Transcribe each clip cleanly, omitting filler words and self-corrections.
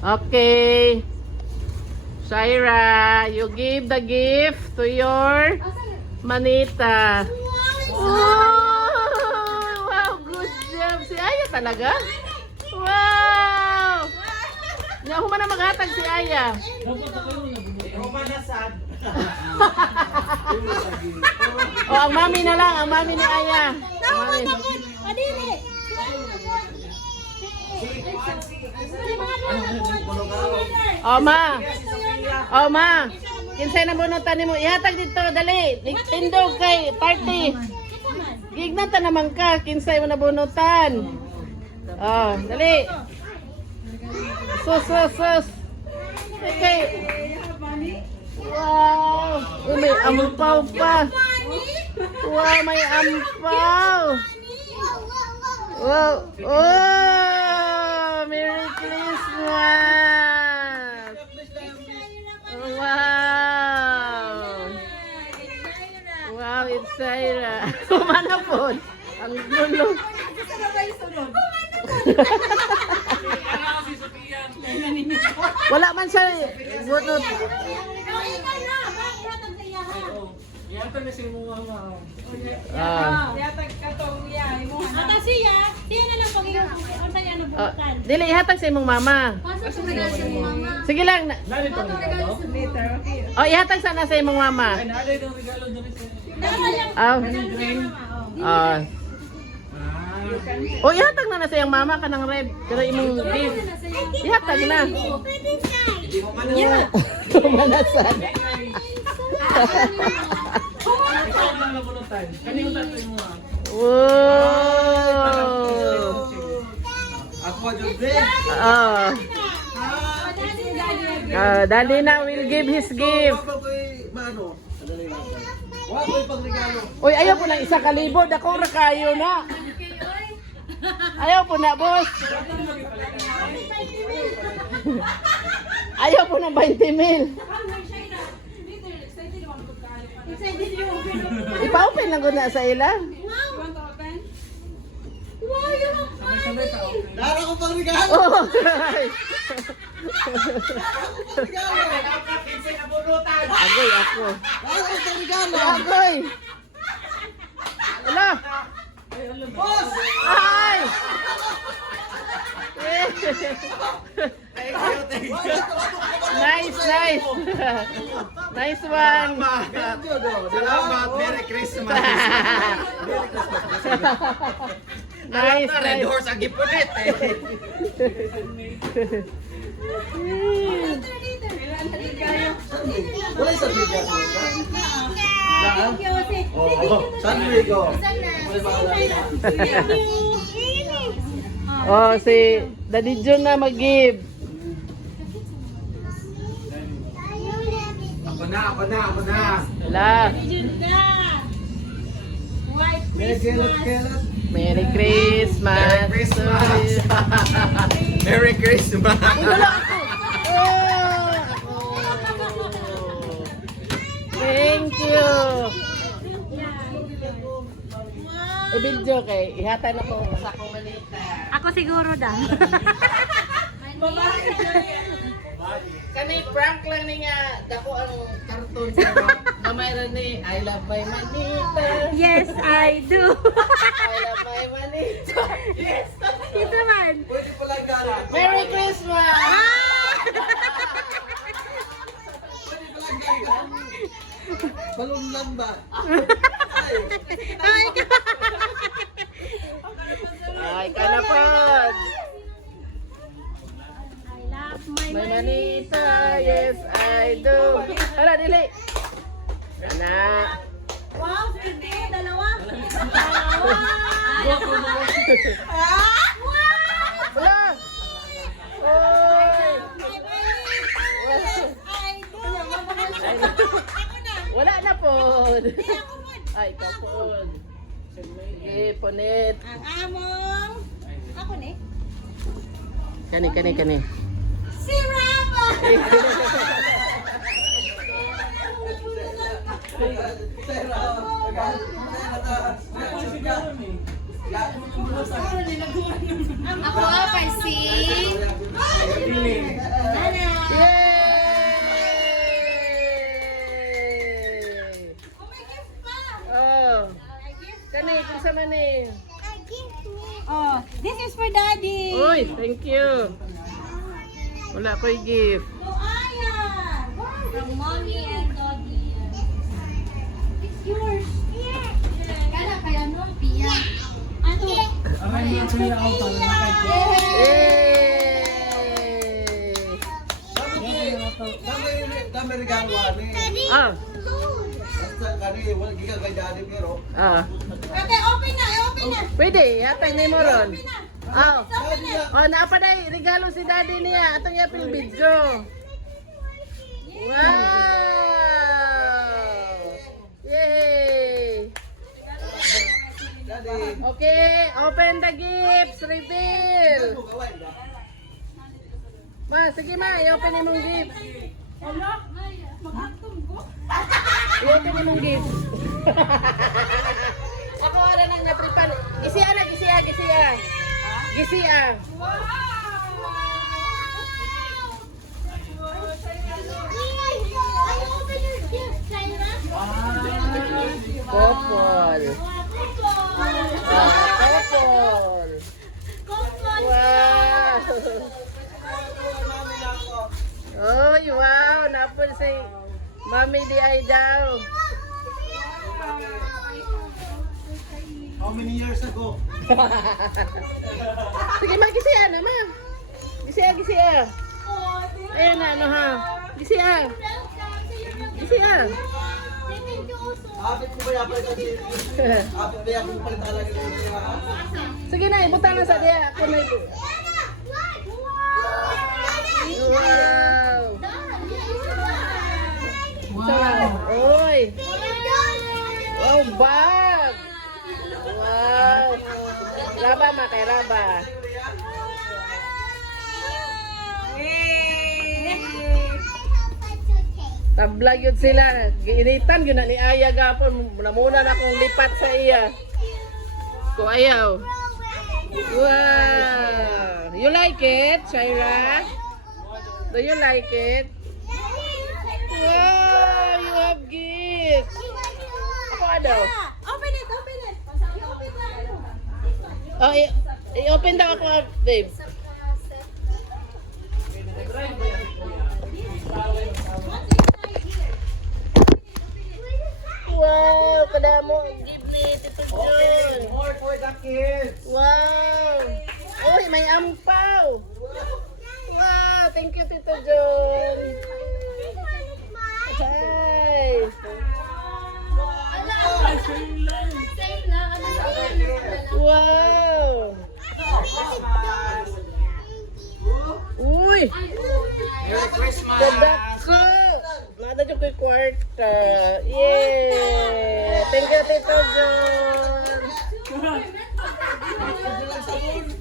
Okay. Shaira, you give the gift to your manita. Wow, good job. Si Aya talaga? Wow! Yahu man na maghatag si Aya. Oh, ang mami na lang, ang mami ni Aya. Oh, ma. Oh, ma. Kinsay na bunutan nimo? Ihatag dito, dali. Tindog kay party. Gignata naman ka, kinsay mo na bunutan. Oh, dali. Sus. Okay. Wow. May ampaw pa. Wow, may ampaw. Wow. Oh, Merry Christmas. Wow. Wow, it's Shaira. Kumana po. Ang gulo. Wala man siya bunot. Yatag na si mama. Yatag katong ya. Ata siya na lang pagiging ang tayo na bukan. Dili ihatag sa imong mama. Sige lang. Oh, ihatag sana sa imong mama. Ay, naalay ng regalo doon ito. Oh, ihatag na sa iyong mama kanang red. Pero imong gift. Ihatag na. Hindi mo manasan. Manasan. Ikaw lang na bunutan. Kanino tatay mo ah? Wow. Ako Jose. Daddy na will give his gift. Mano? Wa ko pang regalo. Uy, ayaw po ng 1,000. Dako ra kayo na. Ayaw po na, boss. Ayaw po ng 20,000. Ipa-open lang ko na sa ilang. Dara ko pang regalo. Oh, agoy ako. Dara ko pang regalo. Agoy. Ala. Boss! Ay! Nice. Nice one. Salamat. Merry Christmas. Nice. Red horse ang gipunit eh. Wala sa bigyan mo. Saan mo ikaw? Oh, si Daddy John na mag-give. Ako na. Wala. Merry Christmas. Merry Christmas. Merry Christmas. Wala ako. Thank you. I-video kay ihatan ako sa akong manita. Ako siguro daw. Kani prank lang ni nga dako ang karton sa na mayroon ni I love my manita. Yes, I do. I love my manita. Yes. Ito man. Pwede pala gano'n. Merry Christmas. Balon lang ba? Ay, kanapad. I love my My manita, yes I do. Hala, dili. Ana. Wow, sige, dalawa. Wala. Oy. Wala na po. Ay, kapon. Sige, punit. Ang among ako ni Kani. si Rama. Ako ay si Uy, thank you. Wala ko'y gift. From mommy and daddy. It's yours. Kala kaya no, Pia. Ano? Aray mo sa iyo ako para makay. Yay! Dami regalo ani. Ah, Basta kani wala giga kay daddy pero. ah. Ate, open na, open na. Pwede, yatay ni mo ron. Ah, Open na. oh, naapaday, regalo si daddy niya. Atong yapil video. Wow! Yay! Daddy. Okay, open the gifts, reveal. Gawin ba? Ma, sige ma, i-open imong gifts. Wala. Mag-atom ko. I-open imong gifts. Ako wala nang natripan. Gisiya na, gisiya, gisiya. Gisiya. Couple. Couple. Wow. Oy, wow, napon si Mami di ay daw. How many years ago? Sige, ma, gisiya na, ma. Gisiya, gisiya. Ayan na, ano ha. Gisiya. Gisiya. Abit ko ba yapay kasi? Abit ba yapay pala talaga niya? Sige na, ibutan na sa diya. Ako na ito. Wow. Wow. Oy. Wow, bag. Wow. Raba, ma, kay Raba. Tabla yun sila. Giinitan yun na ni Aya gapon. Muna na akong lipat sa iya. Ko ayaw. Wow. You like it, Shaira? Do you like it? Wow, you have gifts. Ako ano? Open it, open it. Open na. Oh, i-open daw ako, babe. Wow, kadamo. Give me, Tito John. More for the kids. Wow. Uy, may ampaw. Wow, thank you, Tito John. Hi. Wow. Uy. Merry Christmas. Kadako. Nada dyan ko'y kwarta. Yay. Thank you, Tito John.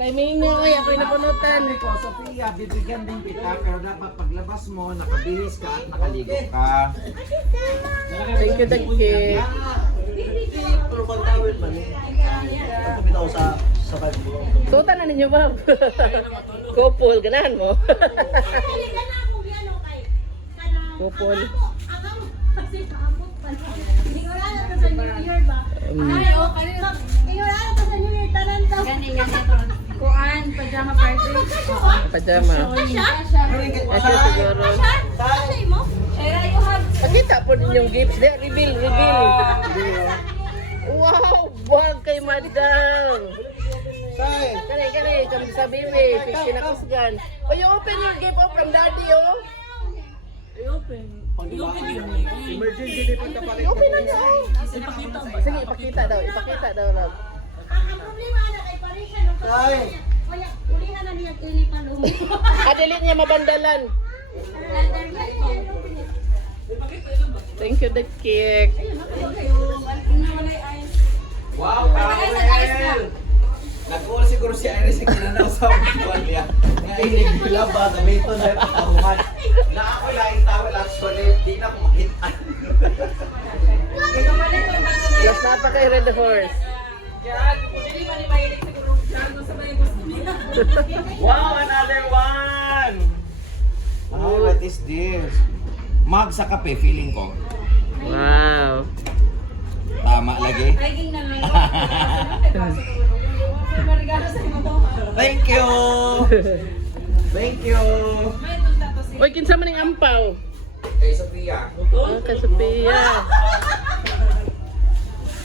Timing nyo, ay ako'y napunutan. Sabi ko, Sophia, bibigyan din kita, pero dapat paglabas mo, nakabihis ka at nakaligo ka. Thank you, Dagkik. Pero pag tawid man eh. Ito bitaw sa Bible. Sutan na ninyo, Bob. Couple, ganahan mo. Pili ka na kung yan o kay. Couple. Kasi paabot pa. Hindi ko alam ko sa New Year ba? Ay, okay. Hindi ko alam ko sa New Year. Tanan to. Ganing ito. Kuan, pajama party. Pajama. Kasha? Asya siguro. Kasha mo? Era you have. Pakita po ninyong gifts. There, reveal, reveal. Wow, bag kay madam. Say. Kani, kami sa bibi. Pinakusgan. Oh, you open your gift from daddy, oh. Emergency dito ka pa rin. Open na niya, oh. Sige, ipakita daw. Ipakita daw, Rob. Ang problema na kay Parisha nung Say. kaya ulihan na niya kini palong. Delete niya mabandalan. Thank you, the cake. Wow, Kawel! Nag-call siguro si Iris yung kinanaw sa buwan niya. Ngayon, bila ba, gamito na yung pagkakuhan. Na ako lang tawel actually, di na ako makita. Last na pa kay Red Horse. Wow, another one! Oh, what is this? Mug sa kape, feeling ko. Wow. Tama lagi. Thank you! Thank you. Uy, kinsa man ning ampaw? Kay Sophia. Oh, kay Sophia.